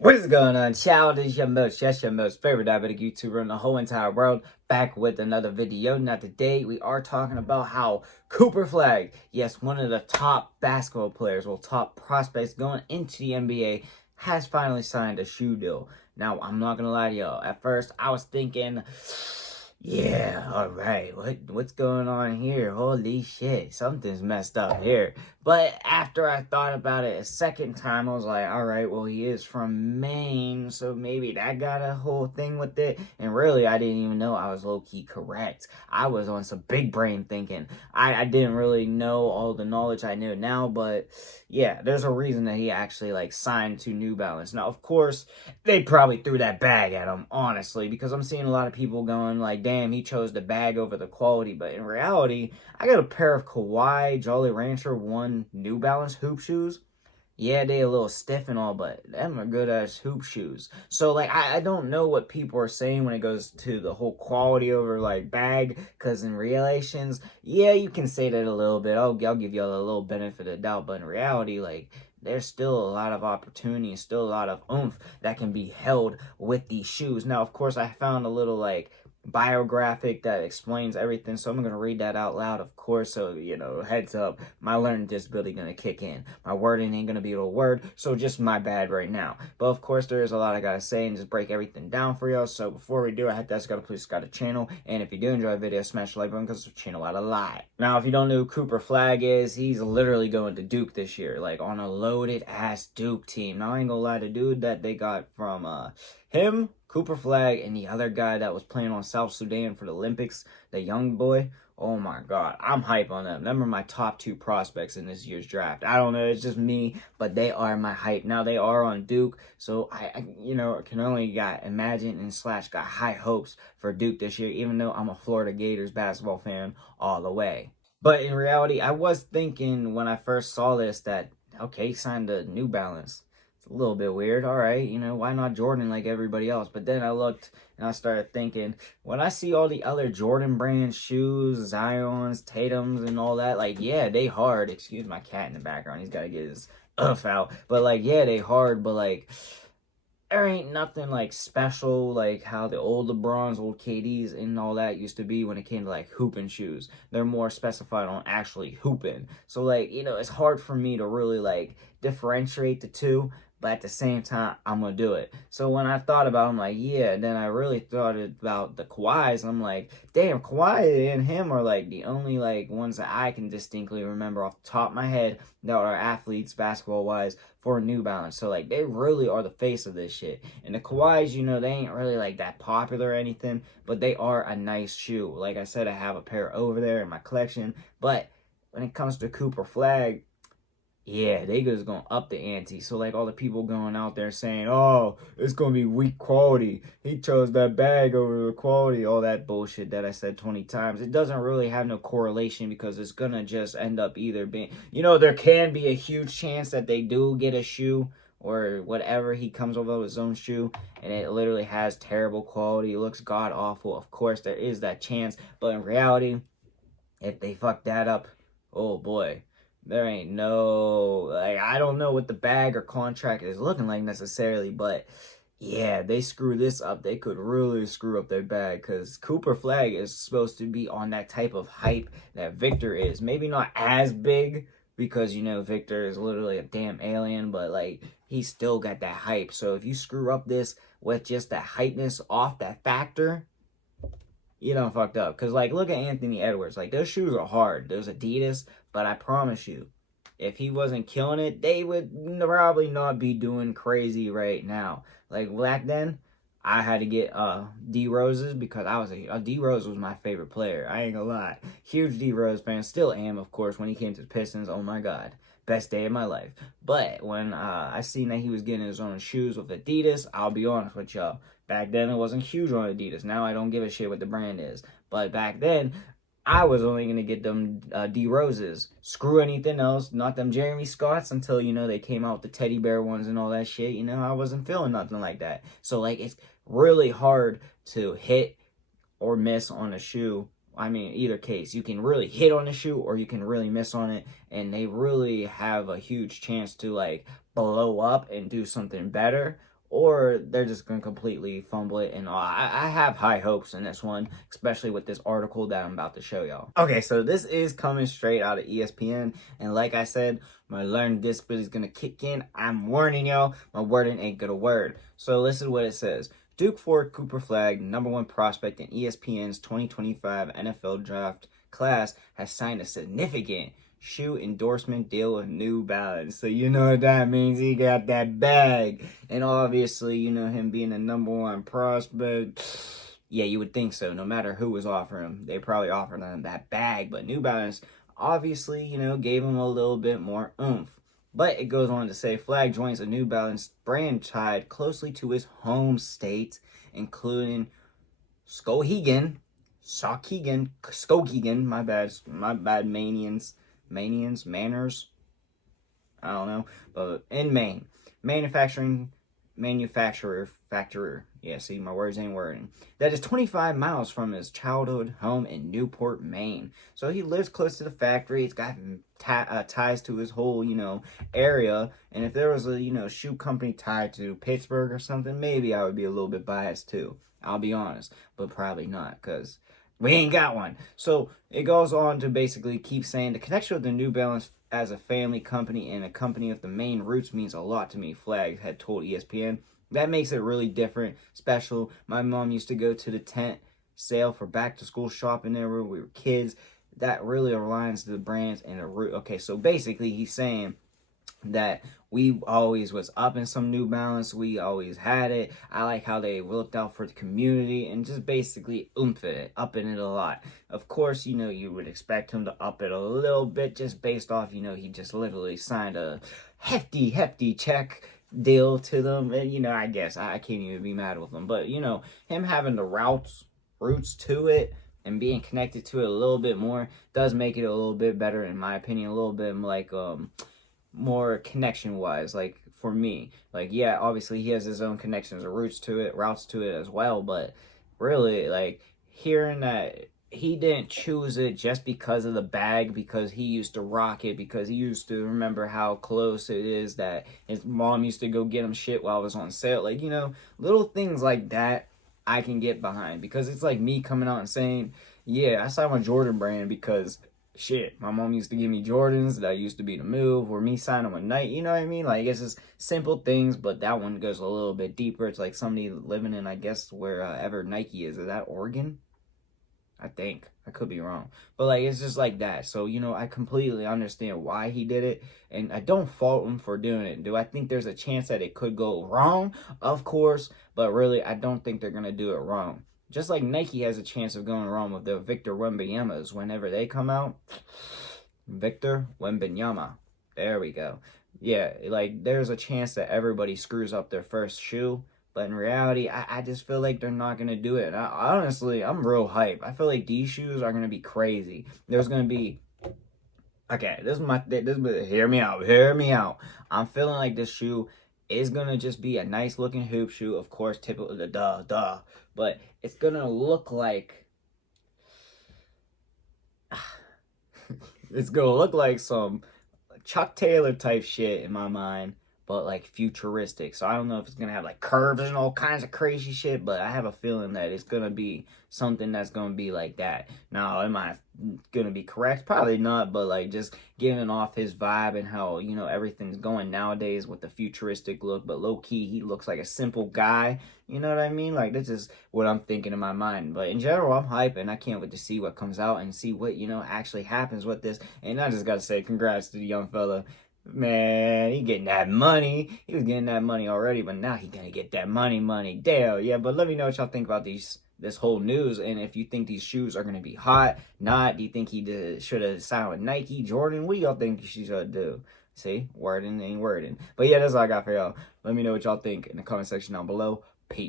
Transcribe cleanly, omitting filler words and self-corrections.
What is going on, child? It's your most favorite diabetic YouTuber in the whole entire world, back with another video. Now today we are talking about how Cooper Flagg, yes, one of the top basketball players, well, top prospects going into the NBA, has finally signed a shoe deal. Now, I'm not gonna lie to y'all, at first I was thinking, yeah, alright, what's going on here? Holy shit, something's messed up here. But after I thought about it a second time, I was like, alright, well, he is from Maine, so maybe that got a whole thing with it. And really, I didn't even know I was low-key correct. I was on some big brain thinking. I didn't really know all the knowledge I know now, but yeah, there's a reason that he actually, like, signed to New Balance. Now, of course, they probably threw that bag at him, honestly, because I'm seeing a lot of people going like, damn, he chose the bag over the quality. But in reality, I got a pair of Kawhi Jolly Rancher 1 New Balance hoop shoes. Yeah, they a little stiff and all, but them are good as hoop shoes. So, like, I don't know what people are saying when it goes to the whole quality over, like, bag, because in relations, yeah, you can say that a little bit. I'll give y'all a little benefit of the doubt, but in reality, like, there's still a lot of opportunity and still a lot of oomph that can be held with these shoes. Now, of course, I found a little, like, biographic that explains everything, so I'm gonna read that out loud, of course. So, you know, heads up, my learning disability gonna kick in, my wording ain't gonna be a word, so just my bad right now. But of course, there is a lot I gotta say and just break everything down for y'all. So before we do, I have to ask y'all to please subscribe to the channel, and if you do enjoy the video, smash the like button because the channel out a lot. Now, if you don't know who Cooper Flagg is, he's literally going to Duke this year, like on a loaded ass Duke team. Now, I ain't gonna lie, the dude that they got from him, Cooper Flagg, and the other guy that was playing on South Sudan for the Olympics, the young boy. Oh my God, I'm hype on them. Them are my top 2 prospects in this year's draft. I don't know, it's just me, but they are my hype. Now, they are on Duke, so I you know, can only imagine and slash got high hopes for Duke this year, even though I'm a Florida Gators basketball fan all the way. But in reality, I was thinking when I first saw this that, okay, he signed a New Balance. A little bit weird. All right, you know, why not Jordan like everybody else? But then I looked and I started thinking, when I see all the other Jordan brand shoes, Zions, Tatums, and all that, like, yeah, they hard. Excuse my cat in the background. He's got to get his out. But, like, yeah, they hard. But, like, there ain't nothing like special like how the old LeBrons, old KDs, and all that used to be when it came to like hooping shoes. They're more specified on actually hooping. So, like, you know, it's hard for me to really like differentiate the two, but at the same time, I'm gonna do it. So when I thought about it, I'm like, yeah, then I really thought about the Kawhis. I'm like, damn, Kawhi and him are like the only like ones that I can distinctly remember off the top of my head that are athletes basketball wise for New Balance. So, like, they really are the face of this shit. And the Kawhis, you know, they ain't really, like, that popular or anything, but they are a nice shoe. Like I said, I have a pair over there in my collection, but when it comes to Cooper Flagg, yeah, they just gonna up the ante. So, like, all the people going out there saying, oh, it's gonna be weak quality. He chose that bag over the quality. All that bullshit that I said 20 times. It doesn't really have no correlation because it's gonna just end up either being, you know, there can be a huge chance that they do get a shoe or whatever. He comes over with his own shoe and it literally has terrible quality. It looks god awful. Of course, there is that chance. But in reality, if they fuck that up, oh boy. There ain't no, like, I don't know what the bag or contract is looking like necessarily, but yeah, they screw this up. They could really screw up their bag because Cooper Flagg is supposed to be on that type of hype that Victor is. Maybe not as big because, you know, Victor is literally a damn alien, but, like, he still got that hype. So if you screw up this with just that hypeness off that factor, you done fucked up. Because, like, look at Anthony Edwards. Like, those shoes are hard. Those Adidas. But I promise you, if he wasn't killing it, they would probably not be doing crazy right now. Like, back then, I had to get D Roses because I was D Rose was my favorite player. I ain't gonna lie. Huge D Rose fan. Still am, of course, when he came to the Pistons. Oh, my God. Best day of my life. But when I seen that he was getting his own shoes with Adidas, I'll be honest with y'all. Back then, it wasn't huge on Adidas. Now, I don't give a shit what the brand is. But back then, I was only going to get them D Roses. Screw anything else. Not them Jeremy Scotts until, you know, they came out with the teddy bear ones and all that shit. You know, I wasn't feeling nothing like that. So, like, it's really hard to hit or miss on a shoe. I mean, either case, you can really hit on the shoe or you can really miss on it. And they really have a huge chance to, like, blow up and do something better. or they're just going to completely fumble it. And I have high hopes in this one, especially with this article that I'm about to show y'all. Okay, so this is coming straight out of ESPN. And like I said, my learning disability is going to kick in. I'm warning y'all, my wording ain't good a word. So this is what it says. Duke Ford Cooper Flagg, #1 prospect in ESPN's 2025 NFL draft class, has signed a significant shoe endorsement deal with New Balance. So you know what that means. He got that bag. And obviously, you know, him being a #1 prospect, yeah, you would think so. No matter who was offering him, they probably offered him that bag. But New Balance obviously, you know, gave him a little bit more oomph. But it goes on to say Flagg joins a New Balance brand tied closely to his home state, including Skowhegan, my bad, Manners, I don't know, but in Maine, factorer, yeah, see, my words ain't wording, that is 25 miles from his childhood home in Newport, Maine. So he lives close to the factory. It's got ties to his whole, you know, area. And if there was a, you know, shoe company tied to Pittsburgh or something, maybe I would be a little bit biased too. I'll be honest, but probably not, because we ain't got one. So it goes on to basically keep saying the connection with the New Balance as a family company and a company with the main roots means a lot to me, Flagg had told ESPN. That makes it really different, special. My mom used to go to the tent sale for back to school shopping there when we were kids. That really aligns to the brands and the root. Okay, so basically he's saying that we always was up in some New Balance. We always had it. I like how they looked out for the community and just basically up in it a lot. Of course, you know, you would expect him to up it a little bit just based off, you know, he just literally signed a hefty check deal to them. And, you know, I guess I can't even be mad with him. But, you know, him having the roots to it and being connected to it a little bit more does make it a little bit better, in my opinion. A little bit like, more connection wise, like for me, like, yeah, obviously he has his own connections or routes to it as well, but really, like, hearing that he didn't choose it just because of the bag, because he used to rock it, because he used to remember how close it is that his mom used to go get him shit while it was on sale, like, you know, little things like that I can get behind, because it's like me coming out and saying, yeah, I signed my Jordan brand because shit, my mom used to give me Jordans, that used to be the move, or me signing with Nike, you know what I mean? Like, it's just simple things, but that one goes a little bit deeper. It's like somebody living in, I guess, wherever Nike is. Is that Oregon? I think. I could be wrong. But, like, it's just like that. So, you know, I completely understand why he did it, and I don't fault him for doing it. Do I think there's a chance that it could go wrong? Of course, but really, I don't think they're going to do it wrong. Just like Nike has a chance of going wrong with the Victor Wembanyama's whenever they come out. Victor Wembanyama. There we go. Yeah, like, there's a chance that everybody screws up their first shoe. But in reality, I just feel like they're not going to do it. Honestly, I'm real hype. I feel like these shoes are going to be crazy. There's going to be... Okay, hear me out. I'm feeling like this shoe is going to just be a nice looking hoop shoe. Of course, typical, duh. But it's going to look like... it's going to look like some Chuck Taylor type shit in my mind, but like futuristic. So I don't know if it's going to have like curves and all kinds of crazy shit, but I have a feeling that it's going to be something that's going to be like that. Now, am I going to be correct? Probably not, but like just giving off his vibe and how, you know, everything's going nowadays with the futuristic look, but low-key, he looks like a simple guy. You know what I mean? Like, this is what I'm thinking in my mind. But in general, I'm hyped, and I can't wait to see what comes out and see what, you know, actually happens with this. And I just got to say congrats to the young fella. Man, he getting that money. He was getting that money already, but now he gonna get that money. Damn, yeah, but let me know what y'all think about this whole news, and if you think these shoes are gonna be hot, not. Do you think he should have signed with Nike, Jordan? What do y'all think she should do? See, wording ain't wording. But yeah, that's all I got for y'all. Let me know what y'all think in the comment section down below. Peace.